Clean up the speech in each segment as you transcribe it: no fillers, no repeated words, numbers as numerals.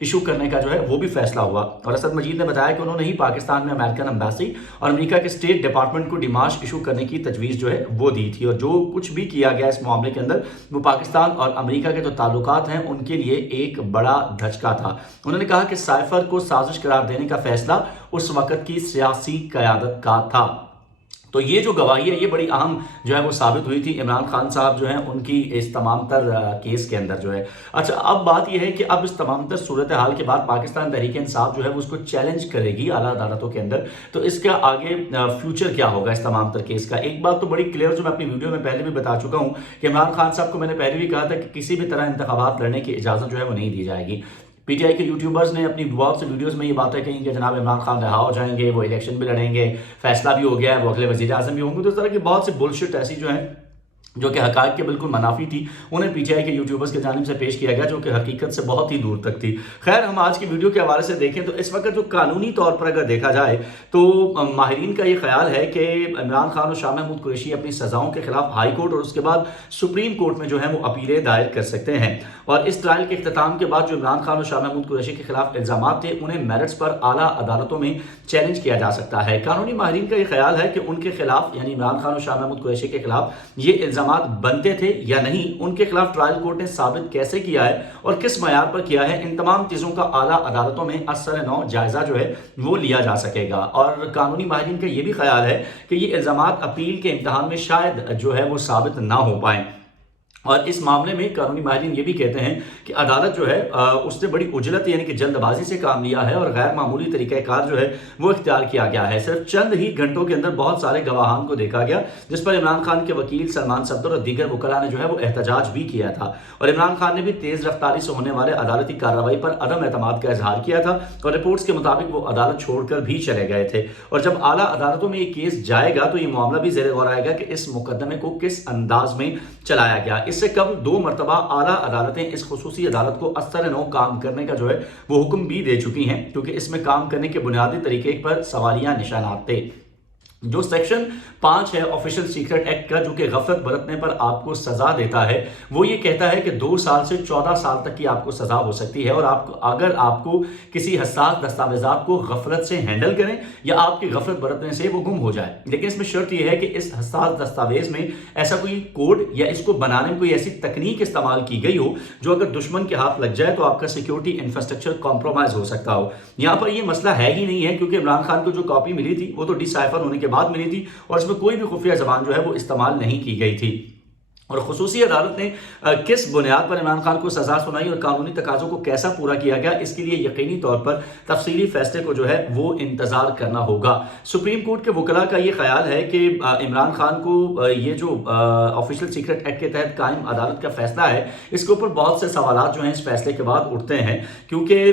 Issue کرنے کا جو ہے وہ بھی فیصلہ ہوا، اور اسد مجید نے بتایا کہ انہوں نے ہی پاکستان میں امریکن امبیسی اور امریکہ کے اسٹیٹ ڈپارٹمنٹ کو ڈیمارش ایشو کرنے کی تجویز جو ہے وہ دی تھی، اور جو کچھ بھی کیا گیا اس معاملے کے اندر وہ پاکستان اور امریکہ کے جو تعلقات ہیں ان کے لیے ایک بڑا دھچکا تھا۔ انہوں نے کہا کہ سائفر کو سازش قرار دینے کا فیصلہ اس وقت کی سیاسی قیادت کا تھا۔ تو یہ جو گواہی ہے یہ بڑی اہم جو ہے وہ ثابت ہوئی تھی عمران خان صاحب جو ہیں ان کی اس تمام تر کیس کے اندر جو ہے۔ اچھا، اب بات یہ ہے کہ اب اس تمام تر صورتحال کے بعد پاکستان تحریک انصاف جو ہے وہ اس کو چیلنج کرے گی اعلیٰ عدالتوں کے اندر، تو اس کا آگے فیوچر کیا ہوگا اس تمام تر کیس کا؟ ایک بات تو بڑی کلیئر جو میں اپنی ویڈیو میں پہلے بھی بتا چکا ہوں کہ عمران خان صاحب کو میں نے پہلے بھی کہا تھا کہ کسی بھی طرح انتخابات لڑنے کی اجازت جو ہے وہ نہیں دی جائے گی۔ پی ٹی آئی کے یوٹیوبرز نے اپنی بہت سے ویڈیوز میں یہ باتیں کہیں کہ جناب عمران خان رہا ہو جائیں گے، وہ الیکشن بھی لڑیں گے، فیصلہ بھی ہو گیا ہے، وہ اگلے وزیر اعظم بھی ہوں گے، تو اس طرح کی بہت سی بلشٹ ایسی جو ہیں جو کہ حقائق کے بالکل منافی تھی، انہیں پی ٹی آئی کے یوٹیوبرز کی جانب سے پیش کیا گیا جو کہ حقیقت سے بہت ہی دور تک تھی۔ خیر، ہم آج کی ویڈیو کے حوالے سے دیکھیں تو اس وقت جو قانونی طور پر اگر دیکھا جائے تو ماہرین کا یہ خیال ہے کہ عمران خان اور شاہ محمود قریشی اپنی سزاؤں کے خلاف ہائی کورٹ اور اس کے بعد سپریم کورٹ میں جو ہے وہ اپیلیں دائر کر سکتے ہیں، اور اس ٹرائل کے اختتام کے بعد جو عمران خان اور شاہ محمود قریشی کے خلاف الزامات تھے انہیں میرٹس پر اعلیٰ عدالتوں میں چیلنج کیا جا سکتا ہے۔ قانونی ماہرین کا یہ خیال ہے کہ ان کے خلاف یعنی عمران خان اور شاہ محمود قریشی کے خلاف یہ الزامات بنتے تھے یا نہیں، ان کے خلاف ٹرائل کورٹ نے ثابت کیسے کیا ہے اور کس معیار پر کیا ہے، ان تمام چیزوں کا اعلیٰ عدالتوں میں اثر نو جائزہ جو ہے وہ لیا جا سکے گا۔ اور قانونی ماہرین کا یہ بھی خیال ہے کہ یہ الزامات اپیل کے امتحان میں شاید جو ہے وہ ثابت نہ ہو پائیں، اور اس معاملے میں قانونی ماہرین یہ بھی کہتے ہیں کہ عدالت جو ہے اس نے بڑی عجلت یعنی کہ جلد بازی سے کام لیا ہے اور غیر معمولی طریقہ کار جو ہے وہ اختیار کیا گیا ہے۔ صرف چند ہی گھنٹوں کے اندر بہت سارے گواہان کو دیکھا گیا جس پر عمران خان کے وکیل سلمان صفدر اور دیگر وکلاء نے جو ہے وہ احتجاج بھی کیا تھا، اور عمران خان نے بھی تیز رفتاری سے ہونے والے عدالتی کارروائی پر عدم اعتماد کا اظہار کیا تھا، اور رپورٹس کے مطابق وہ عدالت چھوڑ کر بھی چلے گئے تھے۔ اور جب اعلیٰ عدالتوں میں یہ کیس جائے گا تو یہ معاملہ بھی زیر غور آئے گا کہ اس مقدمے کو کس انداز میں چلایا گیا۔ اس سے قبل 2 مرتبہ اعلیٰ عدالتیں اس خصوصی عدالت کو اثر نو کام کرنے کا جو ہے وہ حکم بھی دے چکی ہیں، کیونکہ اس میں کام کرنے کے بنیادی طریقے پر سوالیہ نشانات تھے۔ جو سیکشن 5 ہے آفیشل سیکرٹ ایکٹ کا جو کہ غفلت برتنے پر آپ کو سزا دیتا ہے، وہ یہ کہتا ہے کہ 2 سال سے 14 سال تک کی آپ کو سزا ہو سکتی ہے، اور اگر آپ کو کسی حساس دستاویزات کو غفلت سے ہینڈل کریں یا آپ کی غفلت برتنے سے وہ گم ہو جائے۔ لیکن اس میں شرط یہ ہے کہ اس حساس دستاویز میں ایسا کوئی کوڈ یا اس کو بنانے میں کوئی ایسی تکنیک استعمال کی گئی ہو جو اگر دشمن کے ہاتھ لگ جائے تو آپ کا سیکیورٹی انفراسٹرکچر کمپرومائز ہو سکتا ہو۔ یہاں پر یہ مسئلہ ہے ہی نہیں ہے، کیونکہ عمران خان کو جو کاپی ملی تھی وہ تو ڈی سائفر ہونے کے بعد ملی تھی اور اس میں کوئی بھی خفیہ زبان جو ہے وہ استعمال نہیں کی گئی تھی۔ اور خصوصی عدالت نے کس بنیاد پر عمران خان کو سزا سنائی اور قانونی تقاضوں کو کیسا پورا کیا گیا، اس کے لیے یقینی طور پر تفصیلی فیصلے کو جو ہے وہ انتظار کرنا ہوگا۔ سپریم کورٹ کے وکلاء کا یہ خیال ہے کہ عمران خان کو یہ جو آفیشل سیکرٹ ایکٹ کے تحت قائم عدالت کا فیصلہ ہے اس کے اوپر بہت سے سوالات جو ہیں اس فیصلے کے بعد اٹھتے ہیں، کیونکہ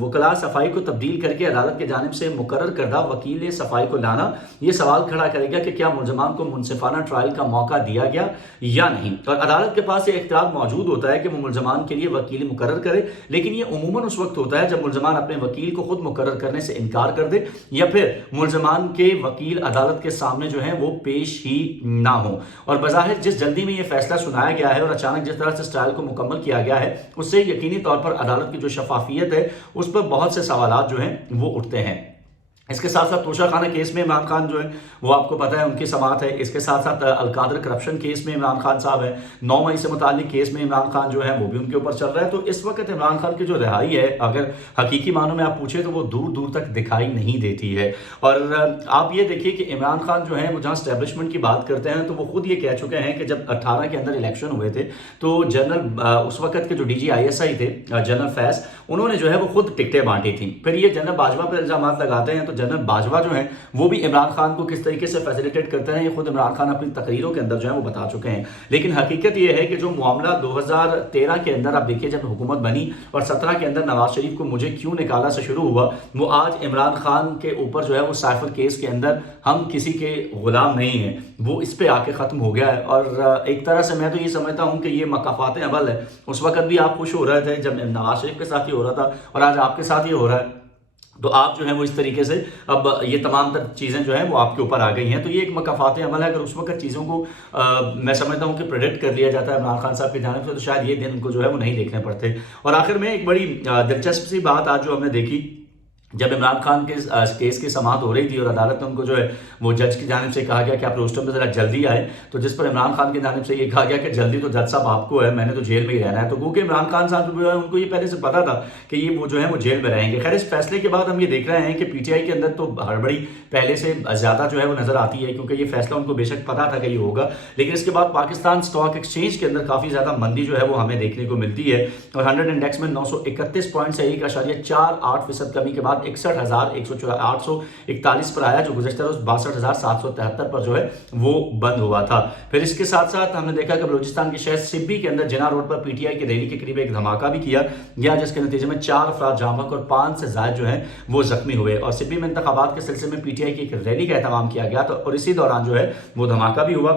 وکلاء صفائی کو تبدیل کر کے عدالت کی جانب سے مقرر کردہ وکیل صفائی کو لانا یہ سوال کھڑا کرے گا کہ کیا ملزمان کو منصفانہ ٹرائل کا موقع دیا گیا یا نہیں، اور عدالت کے پاس یہ اختیار موجود ہوتا ہے کہ وہ ملزمان کے لیے وکیل مقرر کرے، لیکن یہ عموماً اس وقت ہوتا ہے جب ملزمان اپنے وکیل کو خود مقرر کرنے سے انکار کر دے یا پھر ملزمان کے وکیل عدالت کے سامنے جو ہیں وہ پیش ہی نہ ہو۔ اور بظاہر جس جلدی میں یہ فیصلہ سنایا گیا ہے اور اچانک جس طرح سے اسٹائل کو مکمل کیا گیا ہے اس سے یقینی طور پر عدالت کی جو شفافیت ہے اس پر بہت سے سوالات جو ہیں وہ اٹھتے ہیں۔ اس کے ساتھ ساتھ توشہ خانہ کیس میں عمران خان جو ہے وہ آپ کو پتہ ہے ان کی سماعت ہے، اس کے ساتھ ساتھ القادر کرپشن کیس میں عمران خان صاحب ہے، 9 مئی سے متعلق کیس میں عمران خان جو ہے وہ بھی ان کے اوپر چل رہا ہے۔ تو اس وقت عمران خان کی جو رہائی ہے اگر حقیقی معنوں میں آپ پوچھیں تو وہ دور دور تک دکھائی نہیں دیتی ہے۔ اور آپ یہ دیکھیے کہ عمران خان جو ہے وہ جہاں اسٹیبلشمنٹ کی بات کرتے ہیں تو وہ خود یہ کہہ چکے ہیں کہ جب 18 کے اندر الیکشن ہوئے تھے تو جنرل اس وقت کے جو D G I S I تھے جنرل فیض، انہوں نے جو ہے وہ خود ٹکٹیں بانٹی تھیں۔ پھر یہ جنرل باجوہ پر الزامات لگاتے ہیں تو جنرل باجوہ جو ہیں وہ بھی عمران خان کو کس طریقے سے فیسیلیٹیٹ کرتے ہیں یہ خود عمران خان اپنی تقریروں کے اندر جو ہے وہ بتا چکے ہیں۔ لیکن حقیقت یہ ہے کہ جو معاملہ 2013 کے اندر آپ دیکھیے جب حکومت بنی اور 17 کے اندر نواز شریف کو مجھے کیوں نکالا سے شروع ہوا، وہ آج عمران خان کے اوپر جو ہے وہ سائفر کیس کے اندر ہم کسی کے غلام نہیں ہیں، وہ اس پہ آ کے ختم ہو گیا ہے۔ اور ایک طرح سے میں تو یہ سمجھتا ہوں کہ یہ مکافات عمل ہے۔ اس وقت بھی آپ خوش ہو رہے تھے جب نواز شریف کے ساتھ یہ ہو رہا تھا اور آج آپ کے ساتھ یہ ہو رہا ہے۔ تو آپ جو ہیں وہ اس طریقے سے اب یہ تمام تر چیزیں جو ہیں وہ آپ کے اوپر آ گئی ہیں. تو یہ ایک مکافات عمل ہے. اگر اس وقت چیزوں کو میں سمجھتا ہوں کہ پریڈکٹ کر لیا جاتا ہے عمران خان صاحب کی جانب سے تو شاید یہ دن ان کو جو ہے وہ نہیں دیکھنے پڑتے. اور آخر میں ایک بڑی دلچسپ سی بات آج جو ہم نے دیکھی جب عمران خان کے کیس کی سماعت ہو رہی تھی اور عدالت نے ان کو جو ہے وہ جج کی جانب سے کہا گیا کہ آپ روسٹر میں ذرا جلدی آئے, تو جس پر عمران خان کی جانب سے یہ کہا گیا کہ جلدی تو جج صاحب آپ کو ہے, میں نے تو جیل میں ہی رہنا ہے. تو کیونکہ عمران خان صاحب جو ہے ان کو یہ پہلے سے پتا تھا کہ یہ وہ جو ہے وہ جیل میں رہیں گے. خیر اس فیصلے کے بعد ہم یہ دیکھ رہے ہیں کہ پی ٹی آئی کے اندر تو ہڑبڑی پہلے سے زیادہ جو ہے وہ نظر آتی ہے, کیونکہ یہ فیصلہ ان کو بے شک پتا تھا کہ یہ ہوگا, لیکن اس کے بعد پاکستان اسٹاک ایکسچینج کے اندر کافی زیادہ مندی جو ہے وہ ہمیں دیکھنے کو ملتی ہے. اور 100 انڈیکس میں 931 پوائنٹ سے 1.48% کمی کے بعد 61,841 پر آیا, جو گزشتہ روز 62,773 پر جو ہے وہ بند ہوا تھا. پھر اس کے ساتھ ساتھ ہم نے دیکھا کہ بلوچستان کے شہر سبی کے اندر جناح road per P T I کی ریلی کے قریب ایک دھماکہ بھی کیا گیا, جس کے نتیجے میں 4 افراد جاں بحق اور 5 سے زائد جو ہیں وہ زخمی ہوئے. اور سبی میں انتخابات کے سلسلے میں پی ٹی آئی کی ایک ریلی کا اہتمام کیا گیا اور اسی دوران جو ہے وہ دھماکہ بھی ہوا,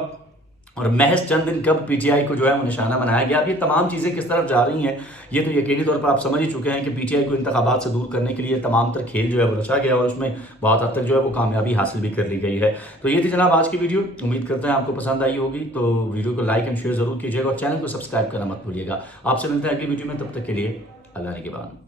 اور محض چند دن کب پی ٹی آئی کو جو ہے وہ نشانہ بنایا گیا. اب یہ تمام چیزیں کس طرف جا رہی ہیں یہ تو یقینی طور پر آپ سمجھ ہی چکے ہیں کہ پی ٹی آئی کو انتخابات سے دور کرنے کے لیے تمام تر کھیل جو ہے وہ رچا گیا اور اس میں بہت حد تک جو ہے وہ کامیابی حاصل بھی کر لی گئی ہے. تو یہ تھی جناب آج کی ویڈیو, امید کرتے ہیں آپ کو پسند آئی ہوگی. تو ویڈیو کو لائک اینڈ شیئر ضرور کیجیے گا اور چینل کو سبسکرائب کرنا مت بھولیے گا. آپ سے ملتے ہیں اگلی ویڈیو میں, تب تک کے لیے اللہ نگہبان.